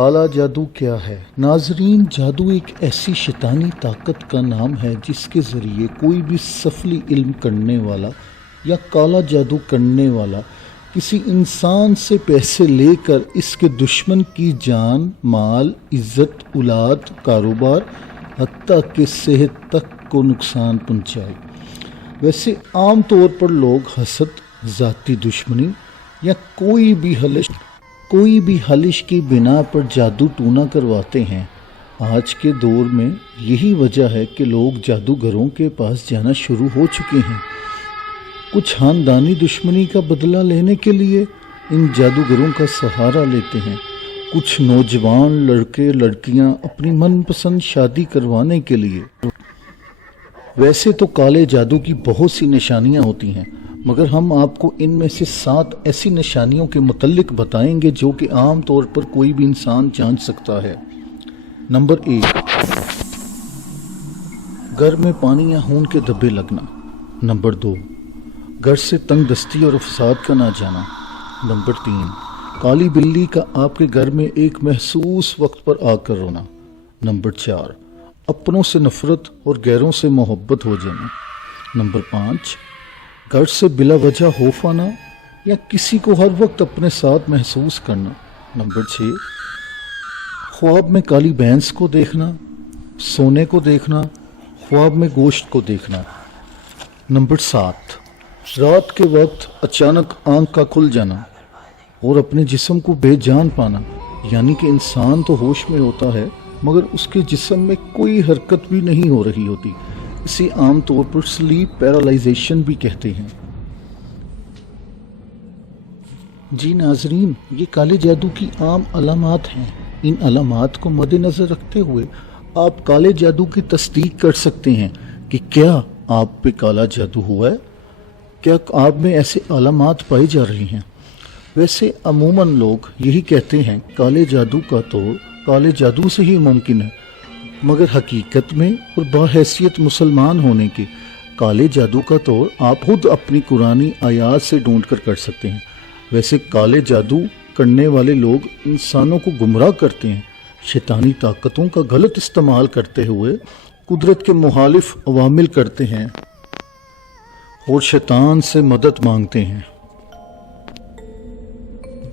کالا جادو کیا ہے؟ ناظرین، جادو ایک ایسی شیطانی طاقت کا نام ہے جس کے ذریعے کوئی بھی سفلی علم کرنے والا یا کالا جادو کرنے والا کسی انسان سے پیسے لے کر اس کے دشمن کی جان، مال، عزت، اولاد، کاروبار، حتیٰ کہ صحت تک کو نقصان پہنچائے۔ ویسے عام طور پر لوگ حسد، ذاتی دشمنی یا کوئی بھی حلش کی بنا پر جادو ٹونا کرواتے ہیں۔ آج کے دور میں یہی وجہ ہے کہ لوگ جادوگروں کے پاس جانا شروع ہو چکے ہیں۔ کچھ خاندانی دشمنی کا بدلہ لینے کے لیے ان جادوگروں کا سہارا لیتے ہیں۔ کچھ نوجوان لڑکے لڑکیاں اپنی من پسند شادی کروانے کے لیے۔ ویسے تو کالے جادو کی بہت سی نشانیاں ہوتی ہیں، مگر ہم آپ کو ان میں سے 7 ایسی نشانیوں کے متعلق بتائیں گے جو کہ عام طور پر کوئی بھی انسان جان سکتا ہے۔ نمبر 1، گھر میں پانی یا خون کے دھبے لگنا۔ نمبر 2، گھر سے تنگ دستی اور فساد کا نہ جانا۔ نمبر 3، کالی بلی کا آپ کے گھر میں ایک محسوس وقت پر آ کر رونا۔ نمبر 4، اپنوں سے نفرت اور غیروں سے محبت ہو جانا۔ نمبر 5، گھر سے بلا وجہ خوف آنا یا کسی کو ہر وقت اپنے ساتھ محسوس کرنا۔ نمبر 6، خواب میں کالی بھینس کو دیکھنا، سونے کو دیکھنا، خواب میں گوشت کو دیکھنا۔ نمبر 7، رات کے وقت اچانک آنکھ کا کھل جانا اور اپنے جسم کو بے جان پانا، یعنی کہ انسان تو ہوش میں ہوتا ہے مگر اس کے جسم میں کوئی حرکت بھی نہیں ہو رہی ہوتی۔ اسے عام طور پر سلیپ پیرالائزیشن بھی کہتے ہیں۔ جی ناظرین، یہ کالے جادو کی عام علامات ہیں۔ ان علامات کو مد نظر رکھتے ہوئے آپ کالے جادو کی تصدیق کر سکتے ہیں کہ کیا آپ پہ کالا جادو ہوا ہے، کیا آپ میں ایسے علامات پائے جا رہے ہیں۔ ویسے عموماً لوگ یہی کہتے ہیں کالے جادو کا تو کالے جادو سے ہی ممکن ہے، مگر حقیقت میں اور باحیثیت مسلمان ہونے کے کالے جادو کا طور آپ خود اپنی قرآنی آیات سے ڈھونڈ کر سکتے ہیں۔ ویسے کالے جادو کرنے والے لوگ انسانوں کو گمراہ کرتے ہیں، شیطانی طاقتوں کا غلط استعمال کرتے ہوئے قدرت کے مخالف عوامل کرتے ہیں اور شیطان سے مدد مانگتے ہیں۔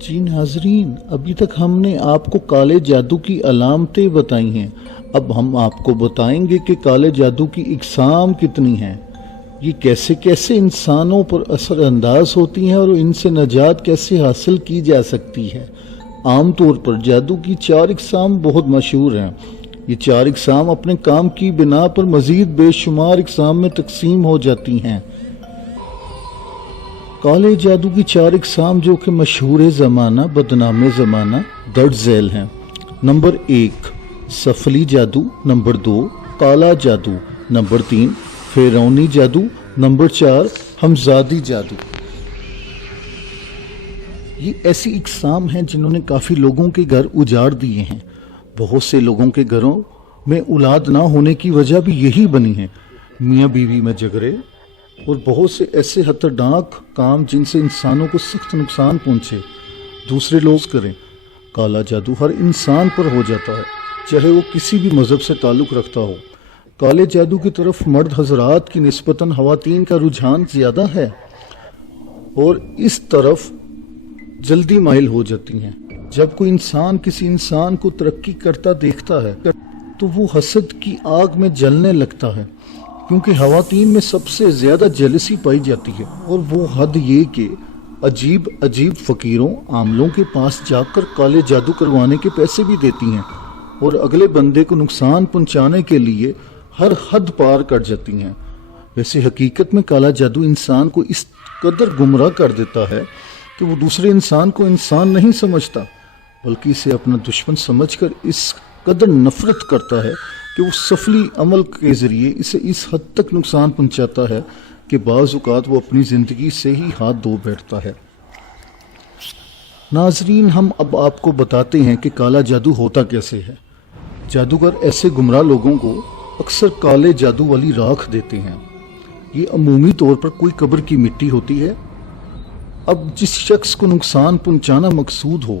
جی ناظرین، ابھی تک ہم نے آپ کو کالے جادو کی علامتیں بتائی ہیں، اب ہم آپ کو بتائیں گے کہ کالے جادو کی اقسام کتنی ہیں، یہ کیسے کیسے انسانوں پر اثر انداز ہوتی ہیں اور ان سے نجات کیسے حاصل کی جا سکتی ہے۔ عام طور پر جادو کی 4 اقسام بہت مشہور ہیں۔ یہ 4 اقسام اپنے کام کی بنا پر مزید بے شمار اقسام میں تقسیم ہو جاتی ہیں۔ کالے جادو کی 4 اقسام جو کہ مشہور زمانہ، بدنام زمانہ، درج ذیل ہیں۔ نمبر 1، سفلی جادو۔ نمبر 2، کالا جادو۔ نمبر 3، فیرونی جادو۔ نمبر 4، ہمزادی جادو۔ یہ ایسی اقسام ہیں جنہوں نے کافی لوگوں کے گھر اجاڑ دیے ہیں۔ بہت سے لوگوں کے گھروں میں اولاد نہ ہونے کی وجہ بھی یہی بنی ہے، میاں بیوی میں جھگڑے اور بہت سے ایسے خطرناک کام جن سے انسانوں کو سخت نقصان پہنچے دوسرے لوگ کریں۔ کالا جادو ہر انسان پر ہو جاتا ہے، چاہے وہ کسی بھی مذہب سے تعلق رکھتا ہو۔ کالے جادو کی طرف مرد حضرات کی نسبتاً خواتین کا رجحان زیادہ ہے اور اس طرف جلدی مائل ہو جاتی ہیں۔ جب کوئی انسان کسی انسان کو ترقی کرتا دیکھتا ہے تو وہ حسد کی آگ میں جلنے لگتا ہے، کیونکہ خواتین میں سب سے زیادہ جیلسی پائی جاتی ہے، اور وہ حد یہ کہ عجیب فقیروں عاملوں کے پاس جا کر کالے جادو کروانے کے پیسے بھی دیتی ہیں اور اگلے بندے کو نقصان پہنچانے کے لیے ہر حد پار کر جاتی ہیں۔ ویسے حقیقت میں کالا جادو انسان کو اس قدر گمراہ کر دیتا ہے کہ وہ دوسرے انسان کو انسان نہیں سمجھتا، بلکہ اسے اپنا دشمن سمجھ کر اس قدر نفرت کرتا ہے کہ وہ سفلی عمل کے ذریعے اسے اس حد تک نقصان پہنچاتا ہے کہ بعض اوقات وہ اپنی زندگی سے ہی ہاتھ دھو بیٹھتا ہے۔ ناظرین، ہم اب آپ کو بتاتے ہیں کہ کالا جادو ہوتا کیسے ہے۔ جادوگر ایسے گمراہ لوگوں کو اکثر کالے جادو والی راکھ دیتے ہیں۔ یہ عمومی طور پر کوئی قبر کی مٹی ہوتی ہے۔ اب جس شخص کو نقصان پہنچانا مقصود ہو